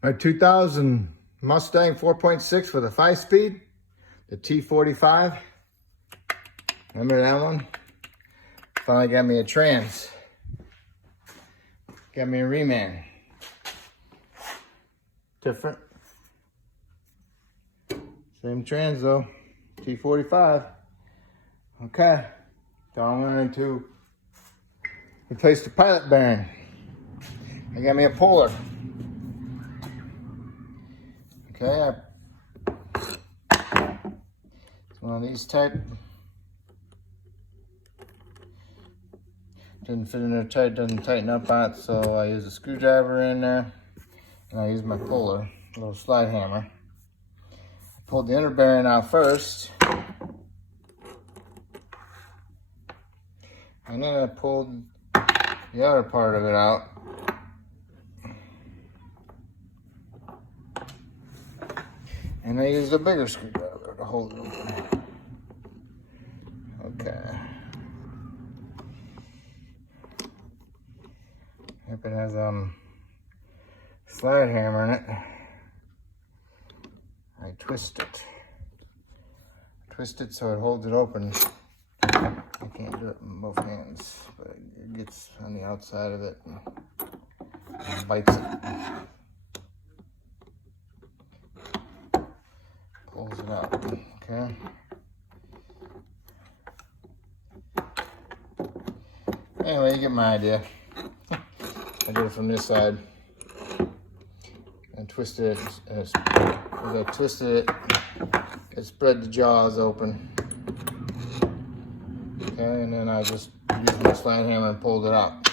My 2000 Mustang 4.6 with a 5-speed, the T45. Remember that one? Finally got me a trans. Got me a reman. Different. Same trans though, T45. Okay, so I'm going to replace the pilot bearing. I got me a puller. Okay, it's one of these type. Didn't fit in there tight, doesn't tighten up on it, so I use a screwdriver in there, and I use my puller, a little slide hammer. I pulled the inner bearing out first, and then I pulled the other part of it out. And I used a bigger screwdriver to hold it open. Okay. Yep, it has slide hammer in it. I twist it so it holds it open. I can't do it in both hands, but it gets on the outside of it and bites it. Pulls it out, okay? Anyway, you get my idea. I did it from this side and twisted it. As I twisted it, it spread the jaws open. Okay, and then I just used my slide hammer and pulled it out.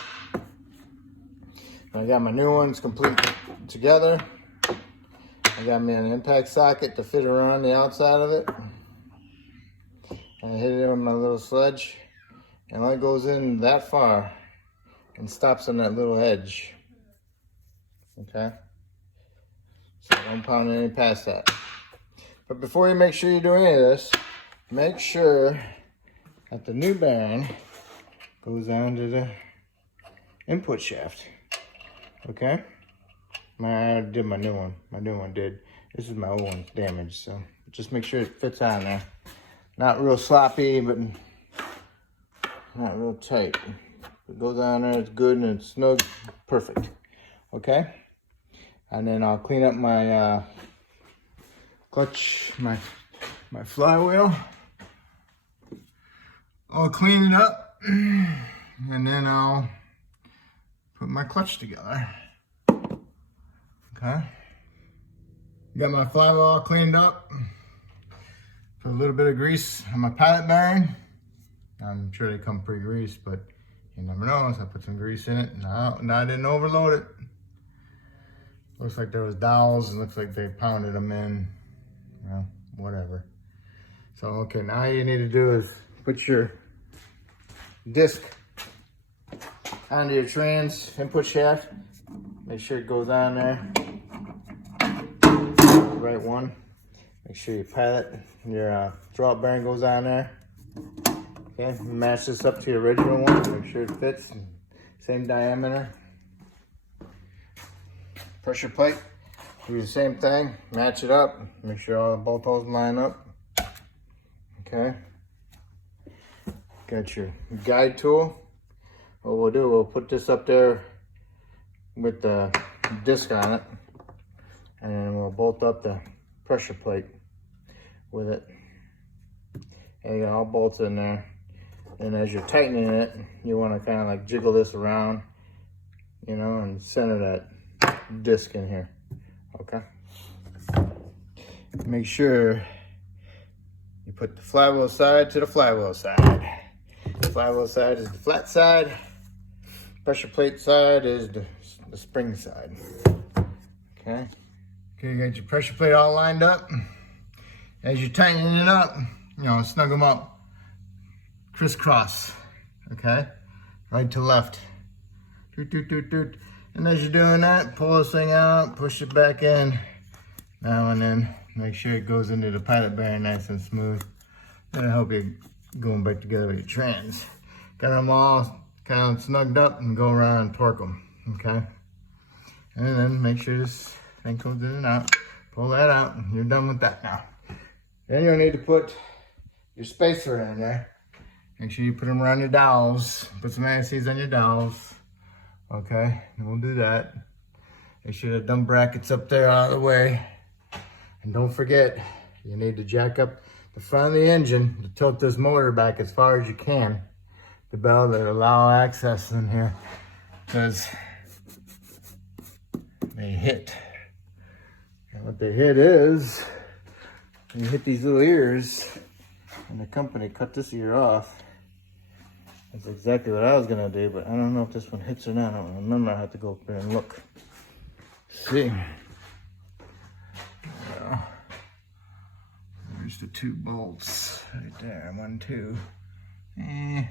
I got my new ones complete together. I got me an impact socket to fit around the outside of it. I hit it with my little sledge, and it only goes in that far and stops on that little edge. Okay? So don't pound any past that. But before you make sure you do any of this, make sure that the new bearing goes down to the input shaft. Okay? I did my new one. My new one did. This is my old one's damaged, so just make sure it fits on there. Not real sloppy, but not real tight. It goes on there, it's good and it's snug, perfect. Okay? And then I'll clean up my clutch, my flywheel. I'll clean it up, and then I'll put my clutch together. Okay? Got my flywheel all cleaned up. Put a little bit of grease on my pilot bearing. I'm sure they come pre-greased, but you never know. So I put some grease in it, and I didn't overload it. Looks like there was dowels, and looks like they pounded them in. Well, whatever. So, okay, now all you need to do is put your disc onto your trans input shaft. Make sure it goes on there. The right one. Make sure your pilot, your throwout bearing goes on there. Okay, match this up to your original one. Make sure it fits. Same diameter. Pressure plate. Do the same thing. Match it up. Make sure all the bolt holes line up. Okay. Got your guide tool. What we'll do, we'll put this up there with the disc on it, and then we'll bolt up the pressure plate with it. And you got all bolts in there. And as you're tightening it, you want to kind of like jiggle this around, you know, and center that disc in here. Okay. Make sure you put the flywheel side to the flywheel side. The flywheel side is the flat side. Pressure plate side is the spring side. Okay. Okay, you got your pressure plate all lined up. As you're tightening it up, you know, snug them up. Crisscross. Okay. Right to left. Doot, doot, doot, doot. And as you're doing that, pull this thing out, push it back in. Now and then, make sure it goes into the pilot bearing nice and smooth. That'll help you going back together with your trans. Got them all kind of snugged up and go around and torque them, okay? And then make sure this Thing comes in and out. Pull that out, and you're done with that now. Then you'll need to put your spacer in there. Make sure you put them around your dowels. Put some anti-seize on your dowels. Okay, and we'll do that. Make sure the dumb brackets up there out of the way. And don't forget, you need to jack up the front of the engine to tilt this motor back as far as you can to be able to allow access in here, because they hit. And what they hit is, you hit these little ears, and the company cut this ear off. That's exactly what I was gonna do, but I don't know if this one hits or not. I don't remember. I have to go up there and look. See. There's the 2 bolts right there. 1, 2. I'd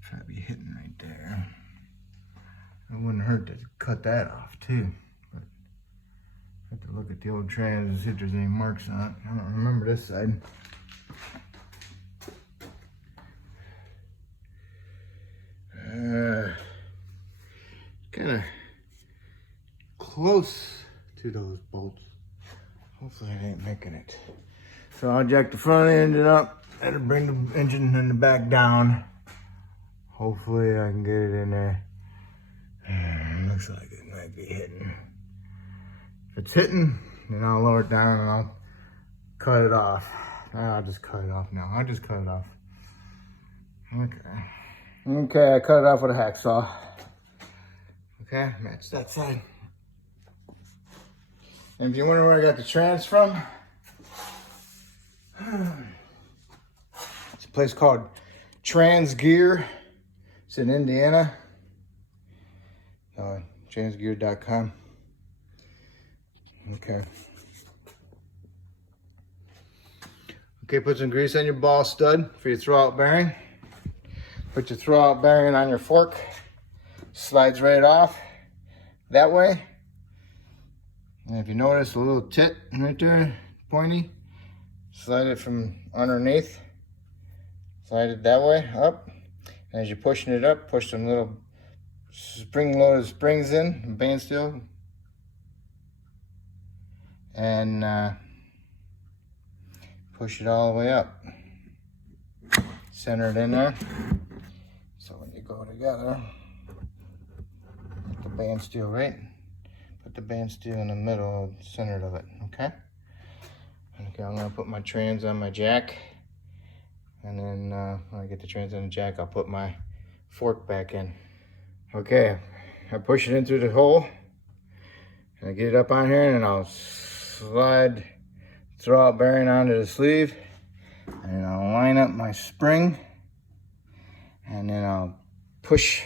probably be hitting right there. It wouldn't hurt to cut that off too. But I have to look at the old trans and see if there's any marks on it. I don't remember this side. Kind of close to those bolts. Hopefully it ain't making it. So I'll jack the front engine up. That'll bring the engine in the back down. Hopefully I can get it in there. Looks like it might be hitting. If it's hitting, then I'll lower it down and I'll cut it off. I'll just cut it off now. I'll just cut it off. Okay, I cut it off with a hacksaw. Okay, match that side. And if you wonder where I got the trans from, it's a place called Trans Gear. It's in Indiana. Transgear.com. Okay. Okay, put some grease on your ball stud for your throwout bearing. Put your throwout bearing on your fork. Slides right off that way. And if you notice a little tit right there, pointy, slide it from underneath. Slide it that way, up. And as you're pushing it up, push some little spring-loaded springs in, band steel. And push it all the way up. Center it in there. So when you go together, put the band steel right. Put the band steel in the middle, center of it, okay? Okay, I'm gonna put my trans on my jack. And then when I get the trans on the jack, I'll put my fork back in. Okay, I push it in through the hole. And I get it up on here, and then I'll slide throwout bearing onto the sleeve. And then I'll line up my spring. And then I'll push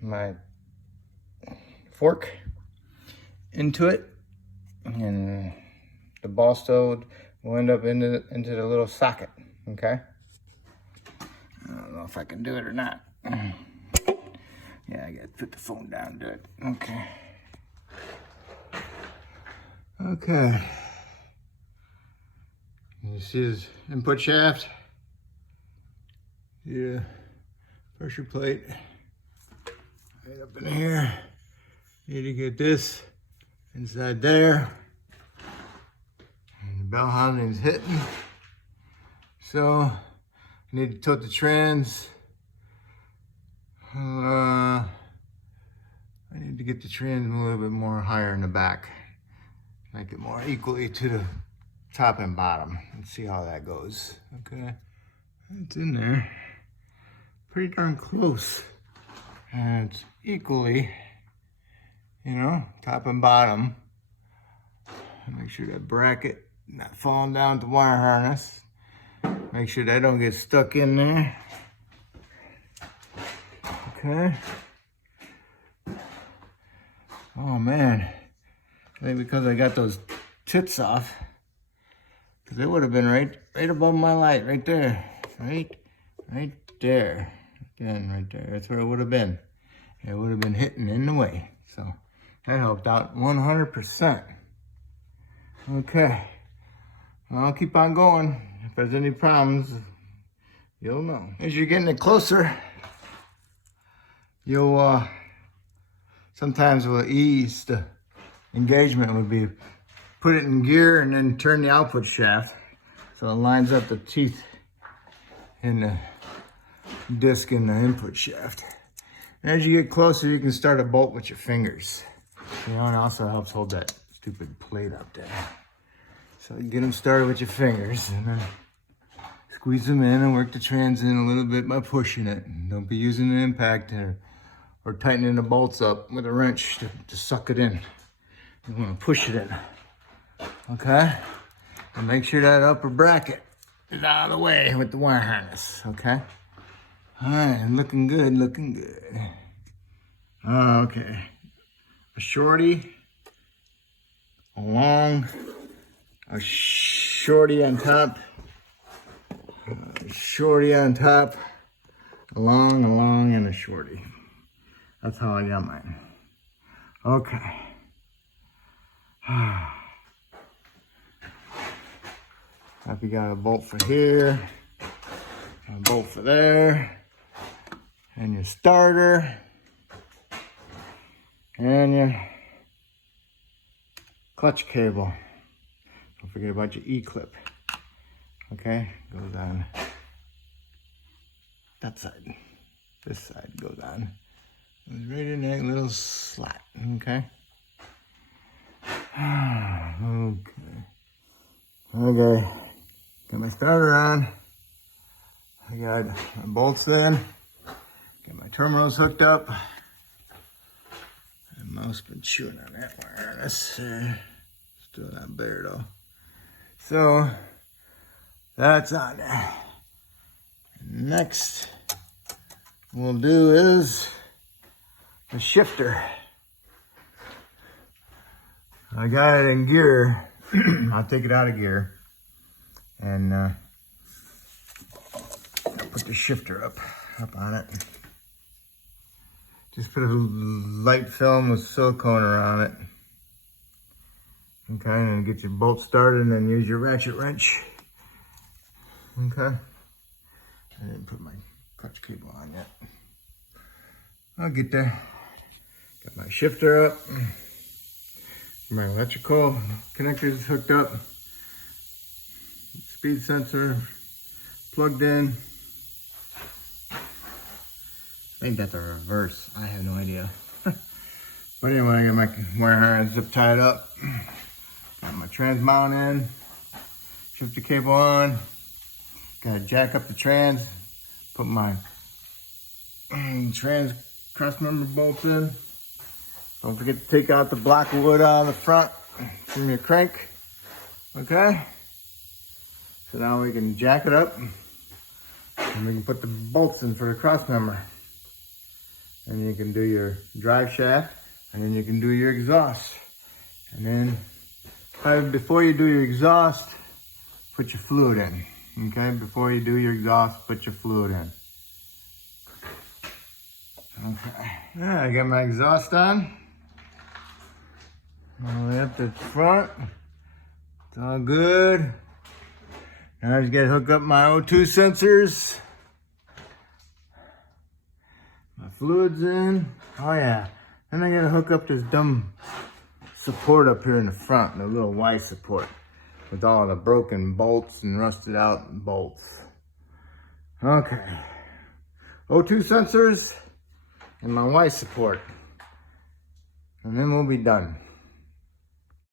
my fork into it, and the ball stud will end up into the little socket. Okay, I don't know if I can do it or not. Yeah, I gotta put the phone down and do it. Okay, you see his input shaft, yeah, pressure plate right up in here. Need to get this inside there. And the bell housing is hitting. So I need to tilt the trans. I need to get the trans a little bit more higher in the back. Make it more equally to the top and bottom. Let's see how that goes. Okay, it's in there. Pretty darn close. And it's equally, you know, top and bottom. Make sure that bracket not falling down the wire harness. Make sure that don't get stuck in there. Okay. Oh man, I think because I got those tits off, because it would have been right above my light, right there, right there, again, right there. That's where it would have been. It would have been hitting in the way, so that helped out 100%. Okay, I'll keep on going. If there's any problems, you'll know. As you're getting it closer, you'll sometimes we'll ease the engagement would be put it in gear and then turn the output shaft so it lines up the teeth in the disc in the input shaft. And as you get closer, you can start a bolt with your fingers. You know, and it also helps hold that stupid plate up there. So you get them started with your fingers and then squeeze them in and work the trans in a little bit by pushing it. And don't be using an impact or tightening the bolts up with a wrench to suck it in. You want to push it in, okay? And make sure that upper bracket is out of the way with the wire harness, okay? All right, looking good, looking good. Okay, a shorty, a long, a shorty on top, a shorty on top, a long, and a shorty. That's how I got mine. Okay. If you got a bolt for here, a bolt for there, and your starter, and your clutch cable. Don't forget about your E-clip. Okay, goes on that side. This side goes on. Goes right in that little slot, okay? Okay, got my starter on. I got my bolts in. Got my terminals hooked up. And mouse been chewing on that wire harness. Still not bare though. So that's on there. Next we'll do is the shifter. I got it in gear. I'll take it out of gear and put the shifter up on it. Just put a light film with silicone around it. Okay, and get your bolt started and then use your ratchet wrench. Okay. I didn't put my clutch cable on yet. I'll get there. Got my shifter up. My electrical connectors hooked up. Speed sensor plugged in. I think that's a reverse. I have no idea. But anyway, I got my wire harness zip tied up. Got my trans mount in. Shifter cable on. Gotta jack up the trans. Put my trans cross member bolts in. Don't forget to take out the block of wood out of the front from your crank. Okay? So now we can jack it up and we can put the bolts in for the cross member. And you can do your drive shaft and then you can do your exhaust. And then before you do your exhaust, put your fluid in. Okay? Before you do your exhaust, put your fluid in. Okay. Yeah, I got my exhaust on. All the way up to the front. It's all good. Now I just gotta hook up my O2 sensors. My fluids in. Oh yeah. Then I gotta hook up this dumb support up here in the front, the little Y support, with all the broken bolts and rusted out bolts. Okay. O2 sensors and my Y support. And then we'll be done.